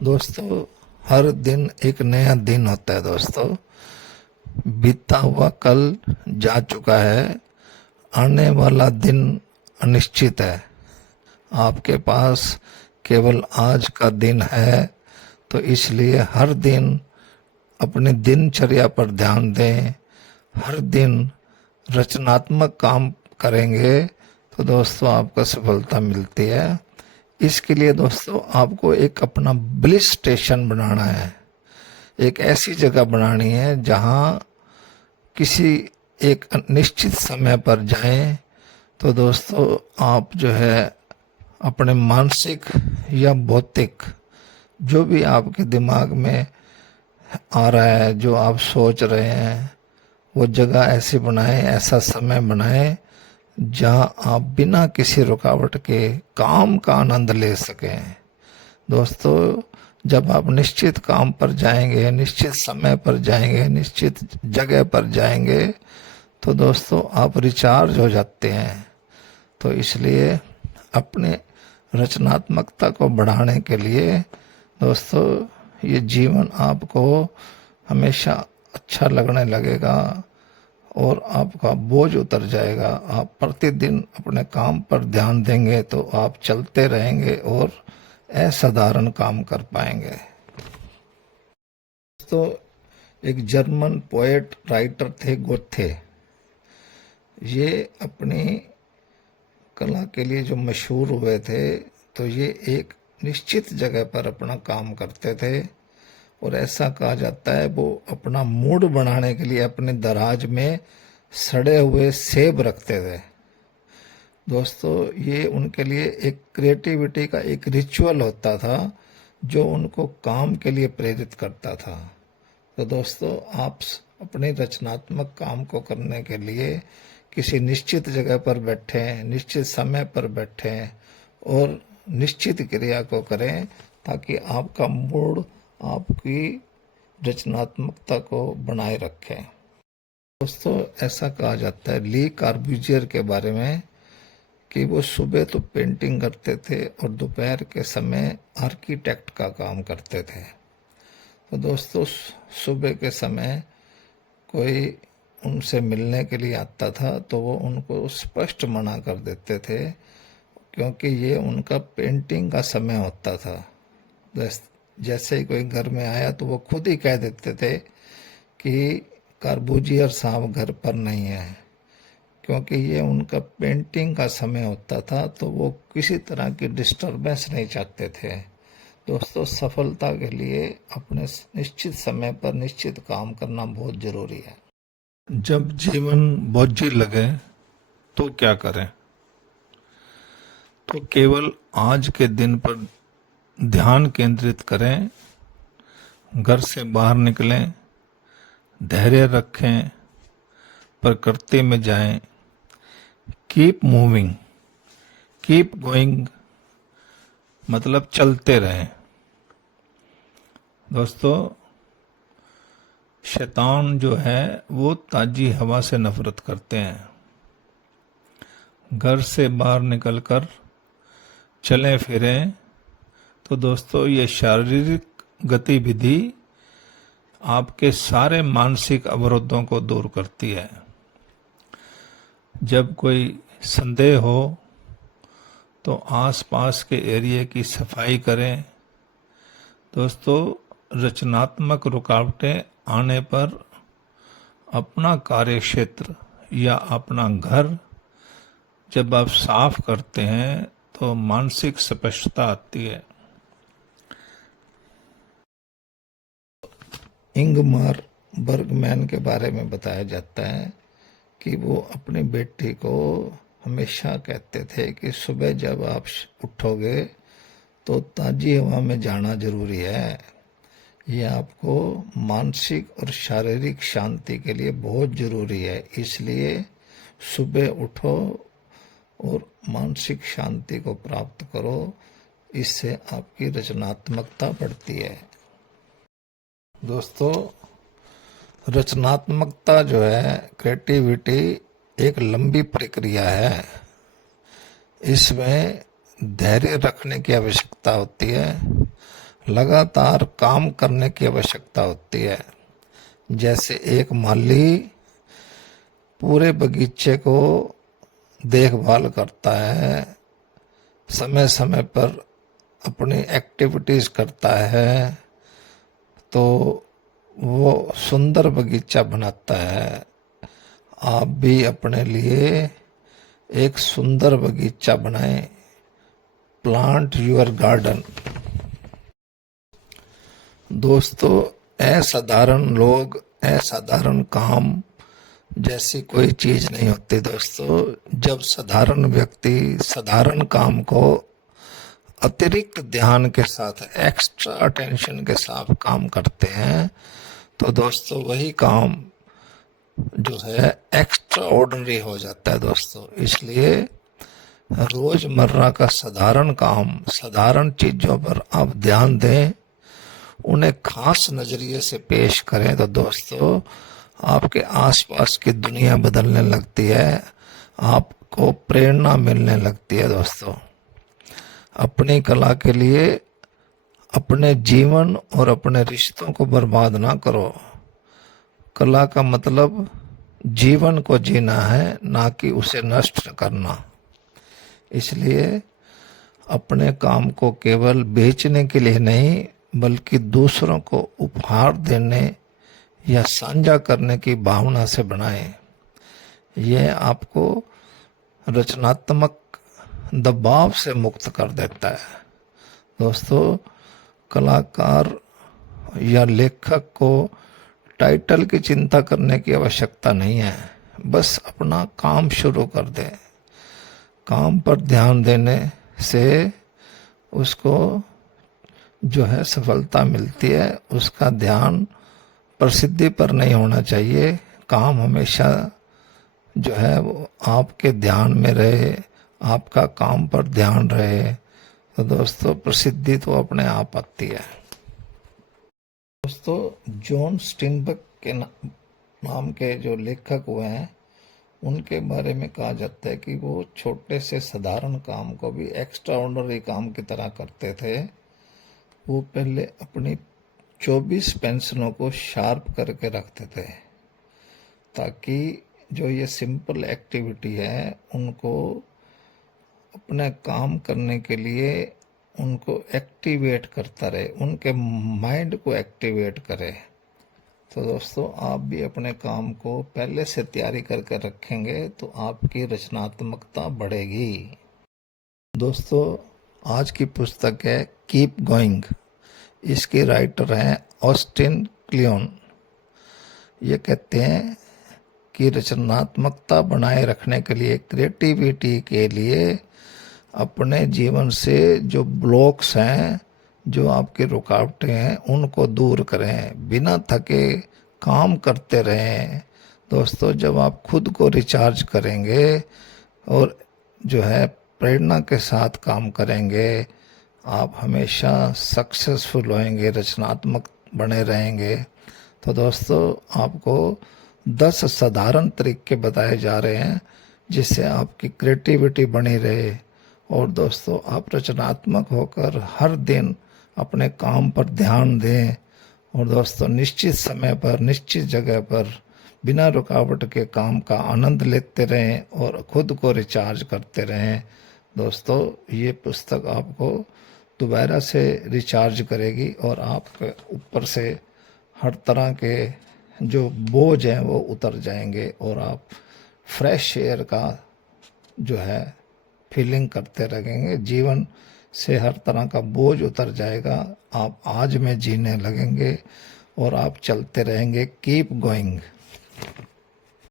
दोस्तों, हर दिन एक नया दिन होता है। दोस्तों, बीता हुआ कल जा चुका है, आने वाला दिन अनिश्चित है। आपके पास केवल आज का दिन है, तो इसलिए हर दिन अपनी दिनचर्या पर ध्यान दें। हर दिन रचनात्मक काम करेंगे तो दोस्तों आपको सफलता मिलती है। इसके लिए दोस्तों आपको एक अपना ब्लिस स्टेशन बनाना है। एक ऐसी जगह बनानी है जहां किसी एक निश्चित समय पर जाएं, तो दोस्तों आप जो है अपने मानसिक या भौतिक जो भी आपके दिमाग में आ रहा है, जो आप सोच रहे हैं, वो जगह ऐसी बनाएं, ऐसा समय बनाएं जहां आप बिना किसी रुकावट के काम का आनंद ले सकें। दोस्तों, जब आप निश्चित काम पर जाएंगे, निश्चित समय पर जाएंगे, निश्चित जगह पर जाएंगे, तो दोस्तों आप रिचार्ज हो जाते हैं। तो इसलिए अपने रचनात्मकता को बढ़ाने के लिए दोस्तों ये जीवन आपको हमेशा अच्छा लगने लगेगा और आपका बोझ उतर जाएगा। आप प्रतिदिन अपने काम पर ध्यान देंगे तो आप चलते रहेंगे और असाधारण काम कर पाएंगे। तो एक जर्मन पोएट राइटर थे गोथे। ये अपनी कला के लिए जो मशहूर हुए थे, तो ये एक निश्चित जगह पर अपना काम करते थे और ऐसा कहा जाता है वो अपना मूड बनाने के लिए अपने दराज में सड़े हुए सेब रखते थे। दोस्तों, ये उनके लिए एक क्रिएटिविटी का एक रिचुअल होता था जो उनको काम के लिए प्रेरित करता था। तो दोस्तों, आप अपने रचनात्मक काम को करने के लिए किसी निश्चित जगह पर बैठें, निश्चित समय पर बैठें और निश्चित क्रिया को करें ताकि आपका मूड आपकी रचनात्मकता को बनाए रखे। दोस्तों, ऐसा कहा जाता है ली कार्ब्यूजियर के बारे में कि वो सुबह तो पेंटिंग करते थे और दोपहर के समय आर्किटेक्ट का काम करते थे। तो दोस्तों, सुबह के समय कोई उनसे मिलने के लिए आता था तो वो उनको स्पष्ट मना कर देते थे, क्योंकि ये उनका पेंटिंग का समय होता था। जैसे ही कोई घर में आया तो वो खुद ही कह देते थे कि कार्बूजियर साहब घर पर नहीं है, क्योंकि ये उनका पेंटिंग का समय होता था, तो वो किसी तरह की डिस्टरबेंस नहीं चाहते थे। दोस्तों, सफलता के लिए अपने निश्चित समय पर निश्चित काम करना बहुत जरूरी है। जब जीवन बोझिल लगे तो क्या करें? तो केवल आज के दिन पर ध्यान केंद्रित करें, घर से बाहर निकलें, धैर्य रखें, प्रकृति में जाएं, कीप मूविंग, कीप गोइंग, मतलब चलते रहें। दोस्तों, शैतान जो है वो ताजी हवा से नफरत करते हैं। घर से बाहर निकलकर चलें फिरें तो दोस्तों ये शारीरिक गतिविधि आपके सारे मानसिक अवरोधों को दूर करती है। जब कोई संदेह हो तो आसपास के एरिया की सफाई करें। दोस्तों, रचनात्मक रुकावटें आने पर अपना कार्यक्षेत्र या अपना घर जब आप साफ करते हैं तो मानसिक स्पष्टता आती है। इंगमार बर्गमैन के बारे में बताया जाता है कि वो अपनी बेटी को हमेशा कहते थे कि सुबह जब आप उठोगे तो ताजी हवा में जाना जरूरी है। ये आपको मानसिक और शारीरिक शांति के लिए बहुत जरूरी है। इसलिए सुबह उठो और मानसिक शांति को प्राप्त करो, इससे आपकी रचनात्मकता बढ़ती है। दोस्तों, रचनात्मकता जो है, क्रिएटिविटी एक लंबी प्रक्रिया है। इसमें धैर्य रखने की आवश्यकता होती है, लगातार काम करने की आवश्यकता होती है। जैसे एक माली पूरे बगीचे को देखभाल करता है, समय समय पर अपनी एक्टिविटीज करता है, तो वो सुंदर बगीचा बनाता है। आप भी अपने लिए एक सुंदर बगीचा बनाएं। Plant your garden. दोस्तों, असाधारण लोग, असाधारण काम जैसी कोई चीज नहीं होती। दोस्तों, जब साधारण व्यक्ति साधारण काम को अतिरिक्त ध्यान के साथ, एक्स्ट्रा अटेंशन के साथ काम करते हैं, तो दोस्तों वही काम जो है एक्स्ट्रा ऑर्डिनरी हो जाता है। दोस्तों, इसलिए रोजमर्रा का साधारण काम, साधारण चीजों पर आप ध्यान दें, उन्हें खास नजरिए से पेश करें, तो दोस्तों आपके आसपास की दुनिया बदलने लगती है, आपको प्रेरणा मिलने लगती है। दोस्तों, अपनी कला के लिए अपने जीवन और अपने रिश्तों को बर्बाद ना करो। कला का मतलब जीवन को जीना है, ना कि उसे नष्ट करना। इसलिए अपने काम को केवल बेचने के लिए नहीं, बल्कि दूसरों को उपहार देने या साझा करने की भावना से बनाएं। यह आपको रचनात्मक दबाव से मुक्त कर देता है। दोस्तों, कलाकार या लेखक को टाइटल की चिंता करने की आवश्यकता नहीं है। बस अपना काम शुरू कर दे। काम पर ध्यान देने से उसको जो है सफलता मिलती है। उसका ध्यान प्रसिद्धि पर नहीं होना चाहिए। काम हमेशा जो है वो आपके ध्यान में रहे, आपका काम पर ध्यान रहे, तो दोस्तों प्रसिद्धि तो अपने आप आती है। दोस्तों, जॉन स्टीनबर्ग के नाम के जो लेखक हुए हैं, उनके बारे में कहा जाता है कि वो छोटे से साधारण काम को भी एक्स्ट्रा ऑर्डिनरी काम की तरह करते थे। वो पहले अपनी 24 पेंसिलों को शार्प करके रखते थे, ताकि जो ये सिंपल एक्टिविटी है उनको अपने काम करने के लिए उनको एक्टिवेट करता रहे, उनके माइंड को एक्टिवेट करे। तो दोस्तों, आप भी अपने काम को पहले से तैयारी करके रखेंगे तो आपकी रचनात्मकता बढ़ेगी। दोस्तों, आज की पुस्तक है कीप गोइंग। इसके राइटर हैं ऑस्टिन क्लियोन। ये कहते हैं कि रचनात्मकता बनाए रखने के लिए, क्रिएटिविटी के लिए अपने जीवन से जो ब्लॉक्स हैं, जो आपकी रुकावटें हैं, उनको दूर करें। बिना थके काम करते रहें। दोस्तों, जब आप खुद को रिचार्ज करेंगे और जो है प्रेरणा के साथ काम करेंगे, आप हमेशा सक्सेसफुल होएंगे, रचनात्मक बने रहेंगे। तो दोस्तों, आपको 10 साधारण तरीके बताए जा रहे हैं जिससे आपकी क्रिएटिविटी बनी रहे और दोस्तों आप रचनात्मक होकर हर दिन अपने काम पर ध्यान दें और दोस्तों निश्चित समय पर, निश्चित जगह पर, बिना रुकावट के काम का आनंद लेते रहें और खुद को रिचार्ज करते रहें। दोस्तों, ये पुस्तक आपको दोबारा से रिचार्ज करेगी और आपके ऊपर से हर तरह के जो बोझ हैं वो उतर जाएंगे और आप फ्रेश एयर का जो है फीलिंग करते रहेंगे। जीवन से हर तरह का बोझ उतर जाएगा। आप आज में जीने लगेंगे और आप चलते रहेंगे। Keep going.